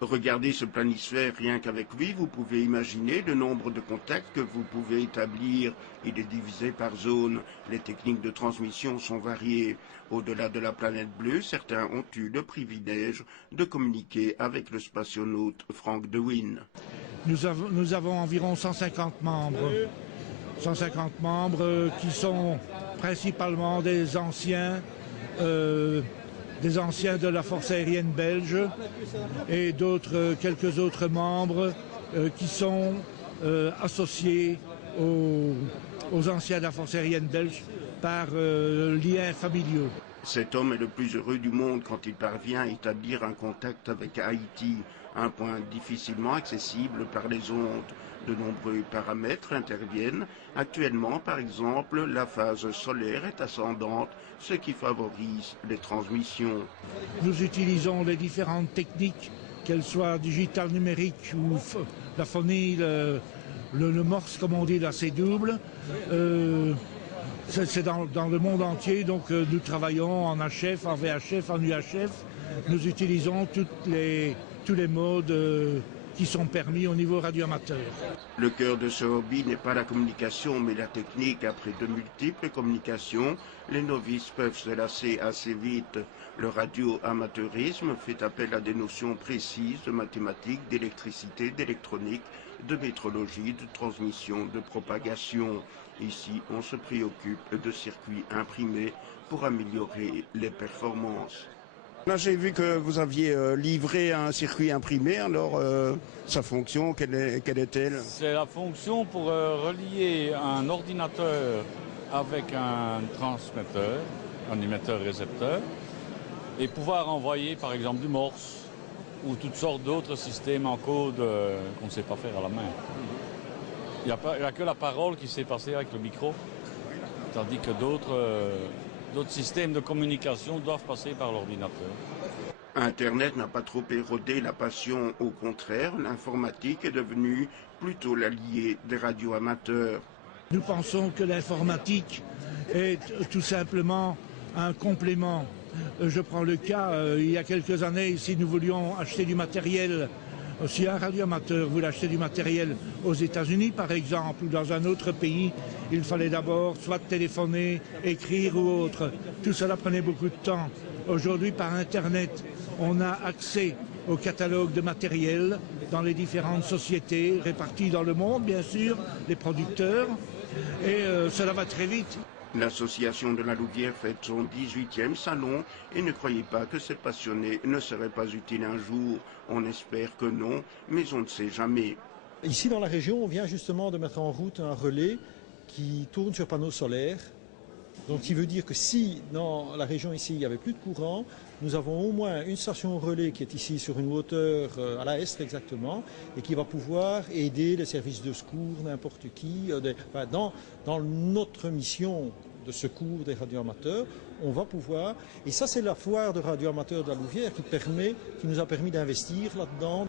Regardez ce planisphère, rien qu'avec lui, vous pouvez imaginer le nombre de contacts que vous pouvez établir. Il est divisé par zone. Les techniques de transmission sont variées. Au-delà de la planète bleue, certains ont eu le privilège de communiquer avec le spationaute Frank De Winne. Nous avons environ 150 membres. 150 membres qui sont principalement des anciens de la force aérienne belge et quelques autres membres qui sont associés aux anciens de la force aérienne belge par liens familiaux. Cet homme est le plus heureux du monde quand il parvient à établir un contact avec Haïti, un point difficilement accessible par les ondes. De nombreux paramètres interviennent. Actuellement, par exemple, la phase solaire est ascendante, ce qui favorise les transmissions. Nous utilisons les différentes techniques, qu'elles soient digitales numériques ou la phonie, le morse, comme on dit, la C-double. C'est dans le monde entier, donc nous travaillons en HF, en VHF, en UHF. Nous utilisons tous les modes qui sont permis au niveau radioamateur. Le cœur de ce hobby n'est pas la communication, mais la technique. Après de multiples communications, les novices peuvent se lasser assez vite. Le radioamateurisme fait appel à des notions précises de mathématiques, d'électricité, d'électronique, de métrologie, de transmission, de propagation. Ici, on se préoccupe de circuits imprimés pour améliorer les performances. Là, j'ai vu que vous aviez livré un circuit imprimé, alors sa fonction, quelle est-elle? C'est la fonction pour relier un ordinateur avec un transmetteur, un émetteur-récepteur, et pouvoir envoyer par exemple du morse ou toutes sortes d'autres systèmes en code qu'on ne sait pas faire à la main. Il n'y a que la parole qui s'est passée avec le micro, tandis que d'autres systèmes de communication doivent passer par l'ordinateur. Internet n'a pas trop érodé la passion, au contraire, l'informatique est devenue plutôt l'allié des radioamateurs. Nous pensons que l'informatique est tout simplement un complément. Je prends le cas, il y a quelques années, si nous voulions acheter du matériel, si un radioamateur voulait acheter du matériel aux États-Unis par exemple, ou dans un autre pays, il fallait d'abord soit téléphoner, écrire ou autre. Tout cela prenait beaucoup de temps. Aujourd'hui, par Internet, on a accès au catalogue de matériel dans les différentes sociétés réparties dans le monde, bien sûr, les producteurs, et cela va très vite. L'association de la Louvière fête son 18e salon et ne croyez pas que ces passionnés ne seraient pas utiles un jour. On espère que non, mais on ne sait jamais. Ici dans la région, on vient justement de mettre en route un relais qui tourne sur panneaux solaires. Donc, ce qui veut dire que si dans la région ici il n'y avait plus de courant, nous avons au moins une station relais qui est ici sur une hauteur à la est exactement et qui va pouvoir aider les services de secours, n'importe qui. Dans notre mission de secours des radioamateurs, on va pouvoir, et ça c'est la foire de radioamateurs de la Louvière qui nous a permis d'investir là-dedans.